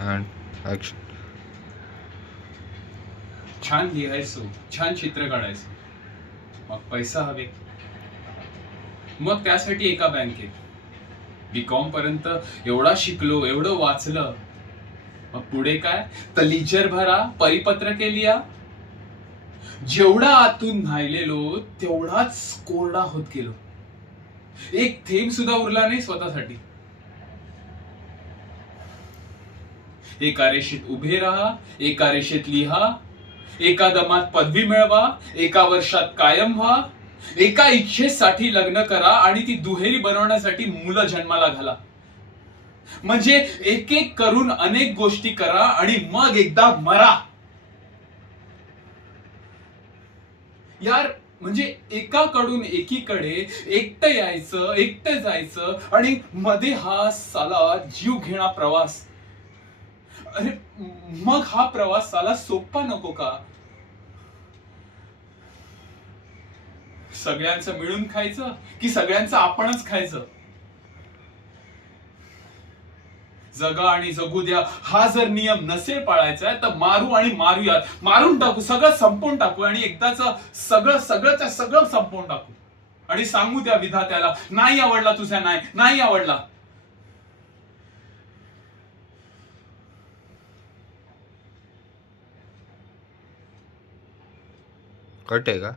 And action. छान लिहायचो, छान चित्र काढायचो, मग पैसा हवे, मग त्यासाठी एका बँकेत बीकॉम पर्यंत एवढा शिकलो, एवढं वाचलं, मग पुढे काय? तर लिचर भरा, परिपत्रके लिहा. जेवढा आतून न्हायलेलो तेवढाच कोरडा होत गेलो. एक थेंब सुद्धा उरला नाही स्वतःसाठी. एका रेषेत उभे राहा, एका रेषेत लिहा, एका दमात पदवी मिळवा, एका वर्षात कायम व्हा, एका इच्छेसाठी लग्न करा आणि ती दुहेरी बनवण्यासाठी मुलं जन्माला घाला. म्हणजे एक एक करून अनेक गोष्टी करा आणि मग एकदा मरा. यार, म्हणजे एकाकडून एकीकडे एकटं यायचं, एकटं जायचं आणि मध्ये हा साला जीव घेणा प्रवास. अरे, मग हा प्रवास साला सोपा नको का? सगळ्यांचं मिळून खायचं की सगळ्यांचं आपणच खायचं? जगा आणि जगू द्या हा जर नियम नसेल पाळायचा तर मारू आणि मारूयात, मारून टाकू, सगळं संपवून टाकू आणि एकदाच सगळं सगळंच्या सगळं संपवून टाकू आणि सांगू त्या विधात्याला, नाही आवडला तुझ्या, नाही नाही आवडला. कट आहे का?